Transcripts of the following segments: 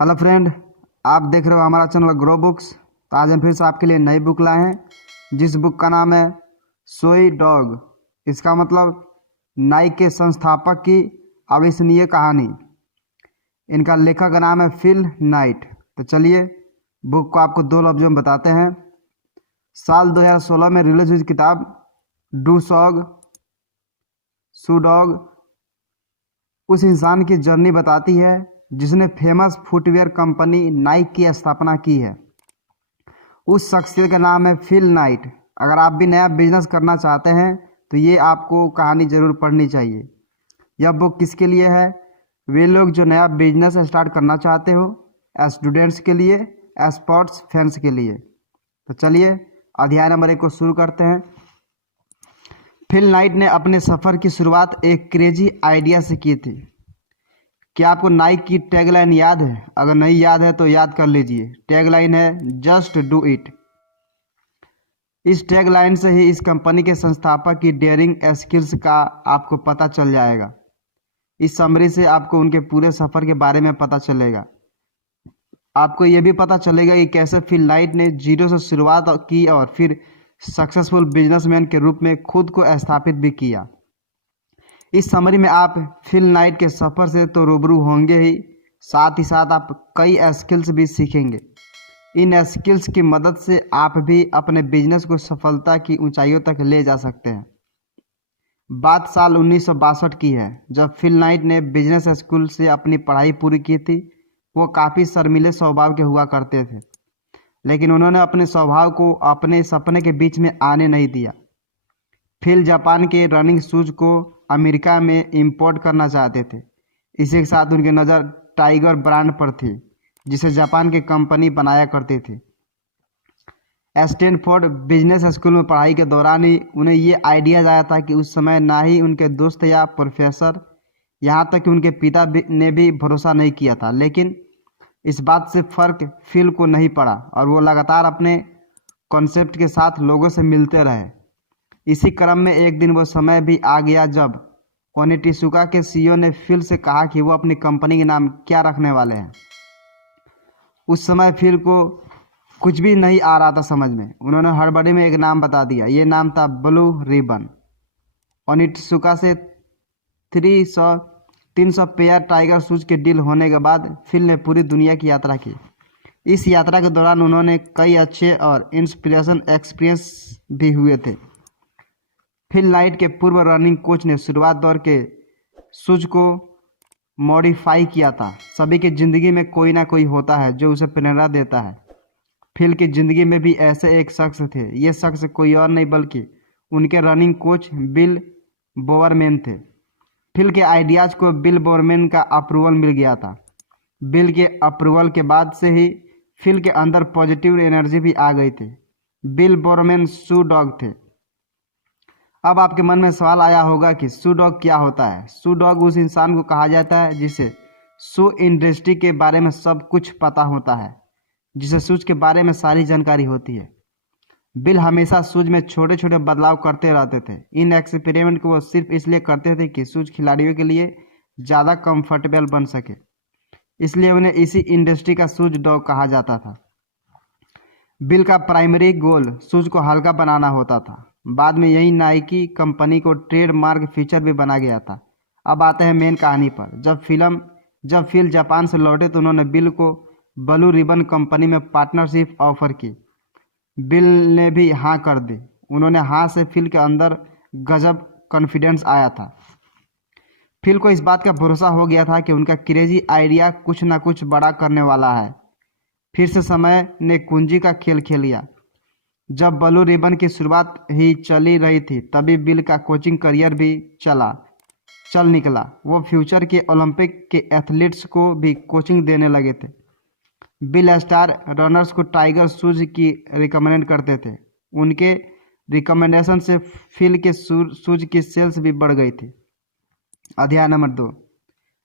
Hello friend, आप देख रहे हो हमारा चैनल ग्रो बुक्स। तो आज हम फिर से आपके लिए नई बुक लाए हैं जिस बुक का नाम है सोई डॉग। इसका मतलब नाइक के संस्थापक की अविश्वसनीय कहानी। इनका लेखक का नाम है फिल नाइट। तो चलिए बुक को आपको दो लफ्जों में बताते हैं। साल 2016 में रिलीज हुई किताब डू सॉग सू डॉग उस इंसान की जर्नी बताती है जिसने फेमस फुटवेयर कंपनी नाइक की स्थापना की है। उस शख्सियत का नाम है फिल नाइट। अगर आप भी नया बिजनेस करना चाहते हैं तो ये आपको कहानी ज़रूर पढ़नी चाहिए। यह बुक किसके लिए है? वे लोग जो नया बिजनेस स्टार्ट करना चाहते हो, स्टूडेंट्स के लिए, स्पोर्ट्स फैंस के लिए। तो चलिए अध्याय नंबर 1 को शुरू करते हैं। फिल नाइट ने अपने सफ़र की शुरुआत एक क्रेजी आइडिया से की थी। क्या आपको नाइक की टैगलाइन याद है? अगर नहीं याद है तो याद कर लीजिए। टैगलाइन है जस्ट डू इट। इस टैगलाइन से ही इस कंपनी के संस्थापक की डेयरिंग स्किल्स का आपको पता चल जाएगा। इस समरी से आपको उनके पूरे सफ़र के बारे में पता चलेगा। आपको ये भी पता चलेगा कि कैसे फिल नाइट ने जीरो से शुरुआत की और फिर सक्सेसफुल बिजनेसमैन के रूप में खुद को स्थापित भी किया। इस समरी में आप फिल नाइट के सफ़र से तो रूबरू होंगे ही, साथ ही साथ आप कई स्किल्स भी सीखेंगे। इन स्किल्स की मदद से आप भी अपने बिजनेस को सफलता की ऊंचाइयों तक ले जा सकते हैं। बात साल 1962 की है, जब फिल नाइट ने बिजनेस स्कूल से अपनी पढ़ाई पूरी की थी। वो काफ़ी शर्मीले स्वभाव के हुआ करते थे, लेकिन उन्होंने अपने स्वभाव को अपने सपने के बीच में आने नहीं दिया। फिल जापान के रनिंग शूज को अमेरिका में इंपोर्ट करना चाहते थे। इसी के साथ उनकी नज़र टाइगर ब्रांड पर थी, जिसे जापान की कंपनी बनाया करती थी। स्टैनफोर्ड बिजनेस स्कूल में पढ़ाई के दौरान ही उन्हें ये आइडिया आया था कि उस समय ना ही उनके दोस्त या प्रोफेसर, यहाँ तक कि उनके पिता ने भी भरोसा नहीं किया था। लेकिन इस बात से फ़र्क फिल को नहीं पड़ा और वो लगातार अपने कॉन्सेप्ट के साथ लोगों से मिलते रहे। इसी क्रम में एक दिन वो समय भी आ गया जब ओनिटिसुका के सीईओ ने फिल से कहा कि वो अपनी कंपनी के नाम क्या रखने वाले हैं। उस समय फिल को कुछ भी नहीं आ रहा था समझ में। उन्होंने हड़बड़ी में एक नाम बता दिया। ये नाम था ब्लू रिबन। ओनिटिसुका से 300 पेयर टाइगर शूज के डील होने के बाद फिल ने पूरी दुनिया की यात्रा की। इस यात्रा के दौरान उन्होंने कई अच्छे और इंस्पिरेशन एक्सपीरियंस भी हुए थे। फिल नाइट के पूर्व रनिंग कोच ने शुरुआत दौर के शूज को मॉडिफाई किया था। सभी की ज़िंदगी में कोई ना कोई होता है जो उसे प्रेरणा देता है। फिल की ज़िंदगी में भी ऐसे एक शख्स थे। ये शख्स कोई और नहीं बल्कि उनके रनिंग कोच बिल बोवरमैन थे। फिल के आइडियाज़ को बिल बोवरमैन का अप्रूवल मिल गया था। बिल के अप्रूवल के बाद से ही फिल के अंदर पॉजिटिव एनर्जी भी आ गई थी। बिल बोवरमैन शू डॉग थे। अब आपके मन में सवाल आया होगा कि शू डॉग क्या होता है। शू डॉग उस इंसान को कहा जाता है जिसे शू इंडस्ट्री के बारे में सब कुछ पता होता है, जिसे शूज के बारे में सारी जानकारी होती है। बिल हमेशा शूज में छोटे छोटे बदलाव करते रहते थे। इन एक्सपेरिमेंट को वो सिर्फ इसलिए करते थे कि शूज खिलाड़ियों के लिए ज़्यादा कंफर्टेबल बन सके। इसलिए उन्हें इसी इंडस्ट्री का शूज डॉग कहा जाता था। बिल का प्राइमरी गोल शूज को हल्का बनाना होता था। बाद में यही नाइकी कंपनी को ट्रेडमार्क फीचर भी बना गया था। अब आते हैं मेन कहानी पर। जब फिल जापान से लौटे तो उन्होंने बिल को ब्लू रिबन कंपनी में पार्टनरशिप ऑफर की। बिल ने भी हाँ कर दी। उन्होंने हाँ से फिल के अंदर गजब कॉन्फिडेंस आया था। फिल को इस बात का भरोसा हो गया था कि उनका क्रेजी आइडिया कुछ ना कुछ बड़ा करने वाला है। फिर से समय ने कुंजी का खेल खेल लिया। जब ब्लू रिबन की शुरुआत ही चली रही थी तभी बिल का कोचिंग करियर भी चल निकला। वो फ्यूचर के ओलंपिक के एथलीट्स को भी कोचिंग देने लगे थे। बिल स्टार रनर्स को टाइगर शूज की रिकमेंड करते थे। उनके रिकमेंडेशन से फिल के शूज की सेल्स भी बढ़ गई थी। अध्याय नंबर 2,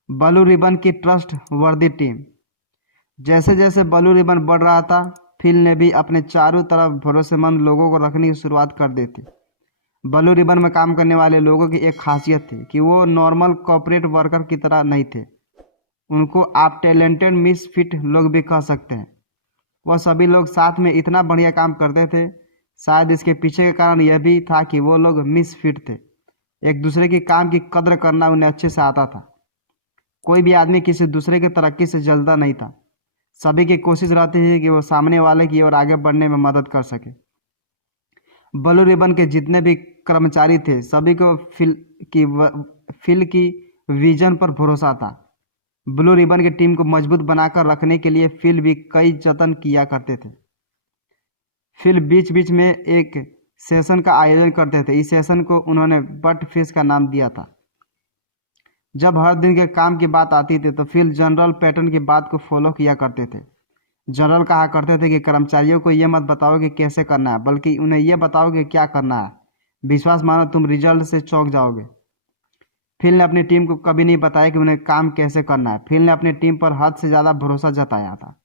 ब्लू रिबन की ट्रस्ट वर्दी टीम। जैसे जैसे ब्लू रिबन बढ़ रहा था, फिल ने भी अपने चारों तरफ भरोसेमंद लोगों को रखने की शुरुआत कर दी थी। ब्लू रिबन में काम करने वाले लोगों की एक खासियत थी कि वो नॉर्मल कॉर्पोरेट वर्कर की तरह नहीं थे। उनको आप टैलेंटेड मिसफिट लोग भी कह सकते हैं। वह सभी लोग साथ में इतना बढ़िया काम करते थे। शायद इसके पीछे का कारण यह भी था कि वो लोग मिसफिट थे। एक दूसरे के काम की कद्र करना उन्हें अच्छे से आता था। कोई भी आदमी किसी दूसरे की तरक्की से जलता नहीं था। सभी की कोशिश रहती थी कि वो सामने वाले की ओर आगे बढ़ने में मदद कर सके। ब्लू रिबन के जितने भी कर्मचारी थे सभी को फिल की विजन पर भरोसा था। ब्लू रिबन की टीम को मजबूत बनाकर रखने के लिए फिल भी कई जतन किया करते थे। फिल बीच बीच में एक सेशन का आयोजन करते थे। इस सेशन को उन्होंने बट फिश का नाम दिया था। जब हर दिन के काम की बात आती थी तो फिल जनरल पैटर्न की बात को फॉलो किया करते थे। जनरल कहा करते थे कि कर्मचारियों को यह मत बताओ कि कैसे करना है, बल्कि उन्हें यह बताओ कि क्या करना है। विश्वास मानो तुम रिजल्ट से चौंक जाओगे। फिल ने अपनी टीम को कभी नहीं बताया कि उन्हें काम कैसे करना है। फिल ने अपनी टीम पर हद से ज़्यादा भरोसा जताया था।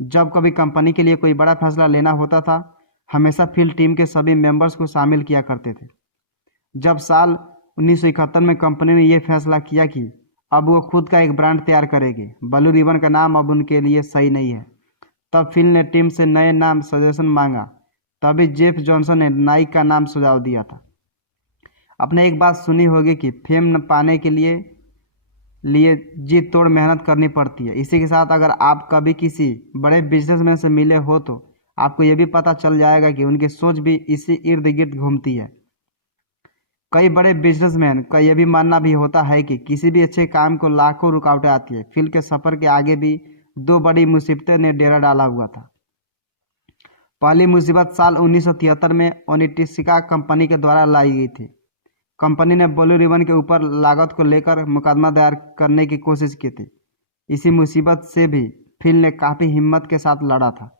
जब कभी कंपनी के लिए कोई बड़ा फैसला लेना होता था, हमेशा फिल टीम के सभी मेंबर्स को शामिल किया करते थे। जब साल 1971 में कंपनी ने यह फैसला किया कि अब वो खुद का एक ब्रांड तैयार करेगी, ब्लू रिबन का नाम अब उनके लिए सही नहीं है, तब फिल ने टीम से नए नाम सजेशन मांगा। तभी जेफ जॉनसन ने नाइक का नाम सुझाव दिया था। आपने एक बात सुनी होगी कि फेम पाने के लिए जी तोड़ मेहनत करनी पड़ती है। इसी के साथ अगर आप कभी किसी बड़े बिजनेसमैन से मिले हो तो आपको यह भी पता चल जाएगा कि उनकी सोच भी इसी इर्द गिर्द घूमती है। कई बड़े बिजनेसमैन का यह भी मानना भी होता है कि किसी भी अच्छे काम को लाखों रुकावटें आती है। फिल के सफर के आगे भी दो बड़ी मुसीबतें ने डेरा डाला हुआ था। पहली मुसीबत साल 1973 में ओनिटिका कंपनी के द्वारा लाई गई थी। कंपनी ने ब्लू रिबन के ऊपर लागत को लेकर मुकदमा दायर करने की कोशिश की थी। इसी मुसीबत से भी फिल ने काफ़ी हिम्मत के साथ लड़ा था।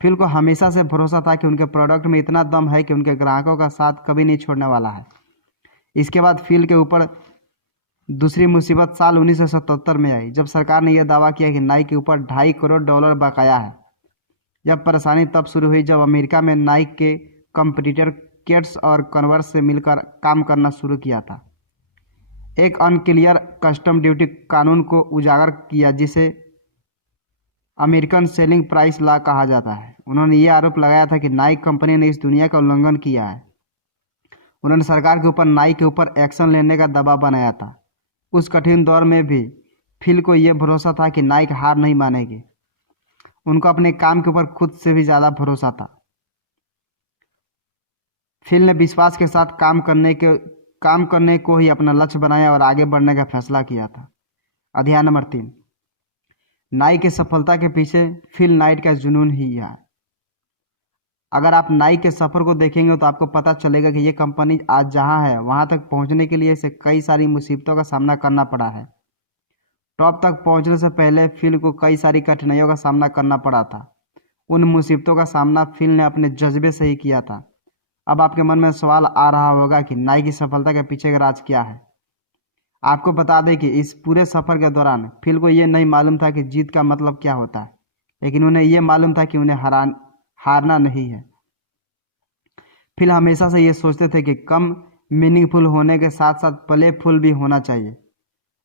फिल को हमेशा से भरोसा था कि उनके प्रोडक्ट में इतना दम है कि उनके ग्राहकों का साथ कभी नहीं छोड़ने वाला है। इसके बाद फिल के ऊपर दूसरी मुसीबत साल 1977 में आई, जब सरकार ने यह दावा किया कि नाइक के ऊपर $2.5 करोड़ बकाया है। यह परेशानी तब शुरू हुई जब अमेरिका में नाइक के कंपटीटर केट्स और कन्वर्स से मिलकर काम करना शुरू किया था। एक अनक्लियर कस्टम ड्यूटी कानून को उजागर किया जिसे अमेरिकन सेलिंग प्राइस लॉ कहा जाता है। उन्होंने ये आरोप लगाया था कि नाइक कंपनी ने इस दुनिया का उल्लंघन किया है। उन्होंने सरकार के ऊपर नाइक के ऊपर एक्शन लेने का दबाव बनाया था। उस कठिन दौर में भी फिल को यह भरोसा था कि नाइक हार नहीं मानेगी। उनको अपने काम के ऊपर खुद से भी ज़्यादा भरोसा था। फिल ने विश्वास के साथ काम करने को ही अपना लक्ष्य बनाया और आगे बढ़ने का फैसला किया था। अध्याय नंबर 3, नाइक की सफलता के पीछे फिल नाइट का जुनून ही है। अगर आप नाइक के सफ़र को देखेंगे तो आपको पता चलेगा कि ये कंपनी आज जहां है वहां तक पहुंचने के लिए इसे कई सारी मुसीबतों का सामना करना पड़ा है। टॉप तक पहुंचने से पहले फिल को कई सारी कठिनाइयों का सामना करना पड़ा था। उन मुसीबतों का सामना फिल ने अपने जज्बे से ही किया था। अब आपके मन में सवाल आ रहा होगा कि नाइक की सफलता के पीछे का राज क्या है। आपको बता दें कि इस पूरे सफ़र के दौरान फिल को ये नहीं मालूम था कि जीत का मतलब क्या होता है, लेकिन उन्हें यह मालूम था कि उन्हें हारना नहीं है। फिल हमेशा से ये सोचते थे कि कम मीनिंगफुल होने के साथ साथ प्लेफुल भी होना चाहिए।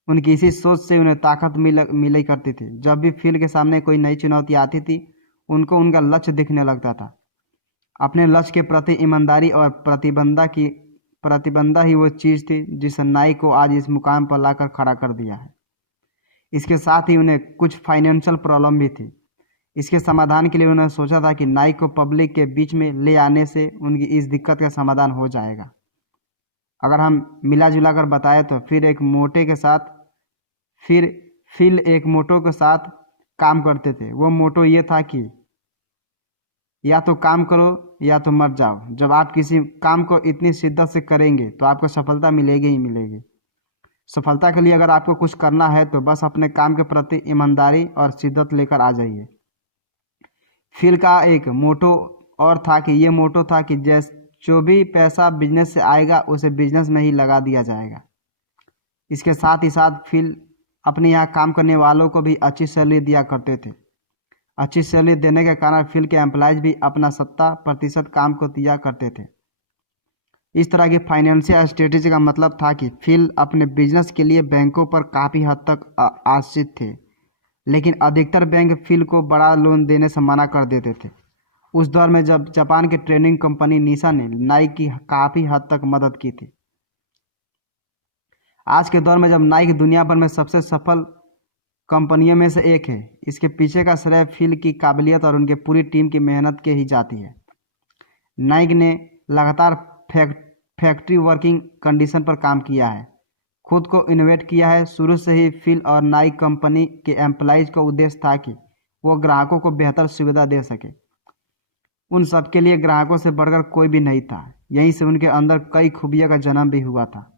उनकी इसी सोच से उन्हें ताकत मिली करती थी। जब भी फिल के सामने कोई नई चुनौती आती थी उनको उनका लक्ष्य दिखने लगता था। अपने लक्ष्य के प्रति ईमानदारी और प्रतिबद्धता ही वो चीज़ थी जिसे नाइक को आज इस मुकाम पर लाकर खड़ा कर दिया है। इसके साथ ही उन्हें कुछ फाइनेंशियल प्रॉब्लम भी थी। इसके समाधान के लिए उन्होंने सोचा था कि नाइक को पब्लिक के बीच में ले आने से उनकी इस दिक्कत का समाधान हो जाएगा। अगर हम मिला जुला कर बताएं तो फिल एक मोटो के साथ काम करते थे। वो मोटो ये था कि या तो काम करो या तो मर जाओ। जब आप किसी काम को इतनी शिद्दत से करेंगे तो आपको सफलता मिलेगी ही मिलेगी। सफलता के लिए अगर आपको कुछ करना है तो बस अपने काम के प्रति ईमानदारी और शिद्दत लेकर आ जाइए। फिल का एक मोटो और था कि ये मोटो था कि जो भी पैसा बिजनेस से आएगा उसे बिजनेस में ही लगा दिया जाएगा। इसके साथ ही साथ फिल अपने यहाँ काम करने वालों को भी अच्छी सैलरी दिया करते थे। अच्छी सैलरी देने के कारण फिल के एम्प्लॉयज़ भी अपना 70% काम को दिया करते थे। इस तरह की फाइनेंशियल स्ट्रेटेजी का मतलब था कि फिल अपने बिजनेस के लिए बैंकों पर काफ़ी हद तक आश्रित थे, लेकिन अधिकतर बैंक फिल को बड़ा लोन देने से मना कर देते थे। उस दौर में जब जापान की ट्रेडिंग कंपनी निशा ने नाइक की काफ़ी हद तक मदद की थी। आज के दौर में जब नाइक दुनिया भर में सबसे सफल कंपनियों में से एक है, इसके पीछे का श्रेय फिल की काबिलियत और उनके पूरी टीम की मेहनत के ही जाती है। नाइक ने लगातार फैक्ट्री वर्किंग कंडीशन पर काम किया है, खुद को इनोवेट किया है। शुरू से ही फिल और नाइक कंपनी के एम्प्लॉइज का उद्देश्य था कि वो ग्राहकों को बेहतर सुविधा दे सके। उन सबके लिए ग्राहकों से बढ़कर कोई भी नहीं था। यहीं से उनके अंदर कई खूबियों का जन्म भी हुआ था।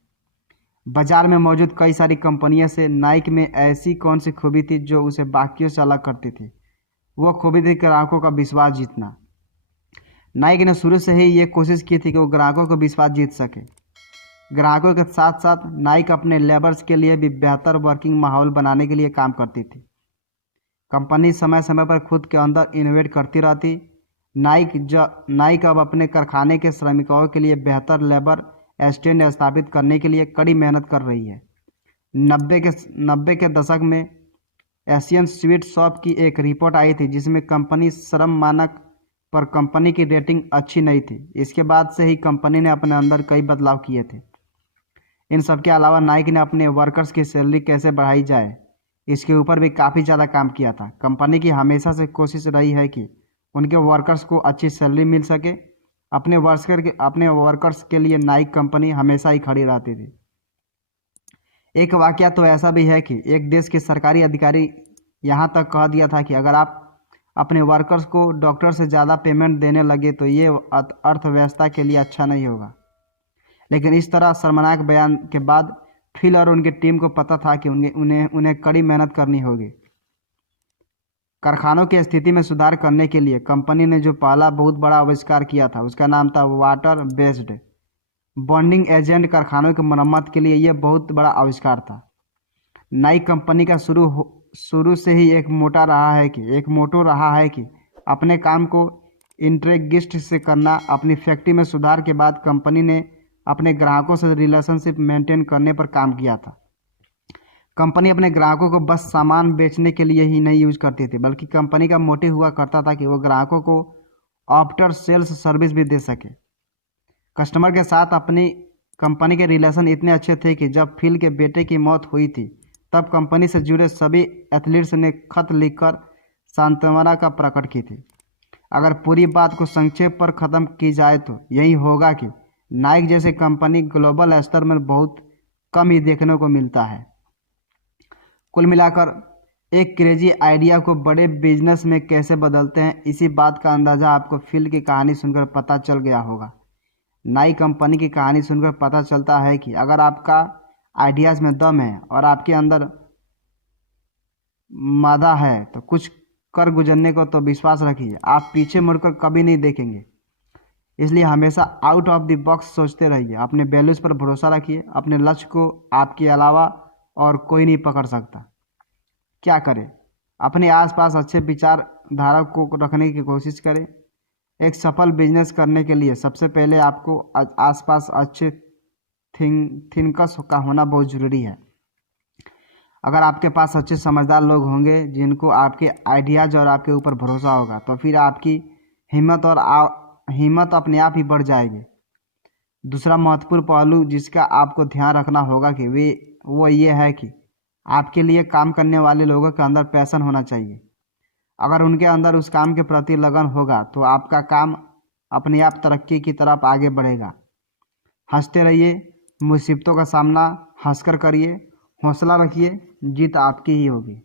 बाजार में मौजूद कई सारी कंपनियों से नाइक में ऐसी कौन सी खूबी थी जो उसे बाकियों से अलग करती थी? वो खूबी थी ग्राहकों का विश्वास जीतना। नाइक ने शुरू से ही ये कोशिश की थी कि वो ग्राहकों का विश्वास जीत सके। ग्राहकों के साथ साथ नाइक अपने लेबर्स के लिए भी बेहतर वर्किंग माहौल बनाने के लिए काम करती थी। कंपनी समय समय पर खुद के अंदर इनोवेट करती रहती। नाइक अब अपने कारखाने के श्रमिकों के लिए बेहतर लेबर स्टैंड स्थापित करने के लिए कड़ी मेहनत कर रही है। 90 के दशक में एशियन स्वीट शॉप की एक रिपोर्ट आई थी जिसमें कंपनी श्रम मानक पर कंपनी की रेटिंग अच्छी नहीं थी। इसके बाद से ही कंपनी ने अपने अंदर कई बदलाव किए थे। इन सब के अलावा नाइक ने अपने वर्कर्स की सैलरी कैसे बढ़ाई जाए, इसके ऊपर भी काफ़ी ज़्यादा काम किया था। कंपनी की हमेशा से कोशिश रही है कि उनके वर्कर्स को अच्छी सैलरी मिल सके। अपने वर्कर्स के लिए नाइक कंपनी हमेशा ही खड़ी रहती थी। एक वाकया तो ऐसा भी है कि एक देश के सरकारी अधिकारी यहाँ तक कह दिया था कि अगर आप अपने वर्कर्स को डॉक्टर से ज़्यादा पेमेंट देने लगे तो ये अर्थव्यवस्था के लिए अच्छा नहीं होगा। लेकिन इस तरह शर्मनाक बयान के बाद फिल और उनकी टीम को पता था कि उन्हें कड़ी मेहनत करनी होगी। कारखानों की स्थिति में सुधार करने के लिए कंपनी ने जो पहला बहुत बड़ा आविष्कार किया था उसका नाम था वाटर बेस्ड बॉन्डिंग एजेंट। कारखानों की मरम्मत के लिए यह बहुत बड़ा आविष्कार था। नाइक कंपनी का शुरू से ही एक मोटो रहा है कि अपने काम को इंटेग्रिटी से करना। अपनी फैक्ट्री में सुधार के बाद कंपनी ने अपने ग्राहकों से रिलेशनशिप मेंटेन करने पर काम किया था। कंपनी अपने ग्राहकों को बस सामान बेचने के लिए ही नहीं यूज करती थी, बल्कि कंपनी का मोटिव हुआ करता था कि वो ग्राहकों को आफ्टर सेल्स सर्विस भी दे सके। कस्टमर के साथ अपनी कंपनी के रिलेशन इतने अच्छे थे कि जब फिल के बेटे की मौत हुई थी तब कंपनी से जुड़े सभी एथलीट्स ने खत लिखकर सांत्वना का प्रकट की थी। अगर पूरी बात को संक्षेप पर ख़त्म की जाए तो यही होगा कि नाइक जैसे कंपनी ग्लोबल स्तर में बहुत कम ही देखने को मिलता है। कुल मिलाकर एक क्रेजी आइडिया को बड़े बिजनेस में कैसे बदलते हैं, इसी बात का अंदाज़ा आपको फिल की कहानी सुनकर पता चल गया होगा। नाइक कंपनी की कहानी सुनकर पता चलता है कि अगर आपका आइडियाज़ में दम है और आपके अंदर मादा है तो कुछ कर गुजरने को तो विश्वास रखिए, आप पीछे मुड़कर कभी नहीं देखेंगे। इसलिए हमेशा आउट ऑफ द बॉक्स सोचते रहिए, अपने वैल्यूज़ पर भरोसा रखिए। अपने लक्ष्य को आपके अलावा और कोई नहीं पकड़ सकता। क्या करें? अपने आसपास अच्छे विचारधारा को रखने की कोशिश करें। एक सफल बिजनेस करने के लिए सबसे पहले आपको आसपास अच्छे थिंकर्स का होना बहुत ज़रूरी है। अगर आपके पास अच्छे समझदार लोग होंगे जिनको आपके आइडियाज़ और आपके ऊपर भरोसा होगा तो फिर आपकी हिम्मत अपने आप ही बढ़ जाएगी। दूसरा महत्वपूर्ण पहलू जिसका आपको ध्यान रखना होगा कि वो ये है कि आपके लिए काम करने वाले लोगों के अंदर पैशन होना चाहिए। अगर उनके अंदर उस काम के प्रति लगन होगा तो आपका काम अपने आप तरक्की की तरफ आगे बढ़ेगा। हंसते रहिए, मुसीबतों का सामना हंसकर करिए, हौसला रखिए, जीत आपकी ही होगी।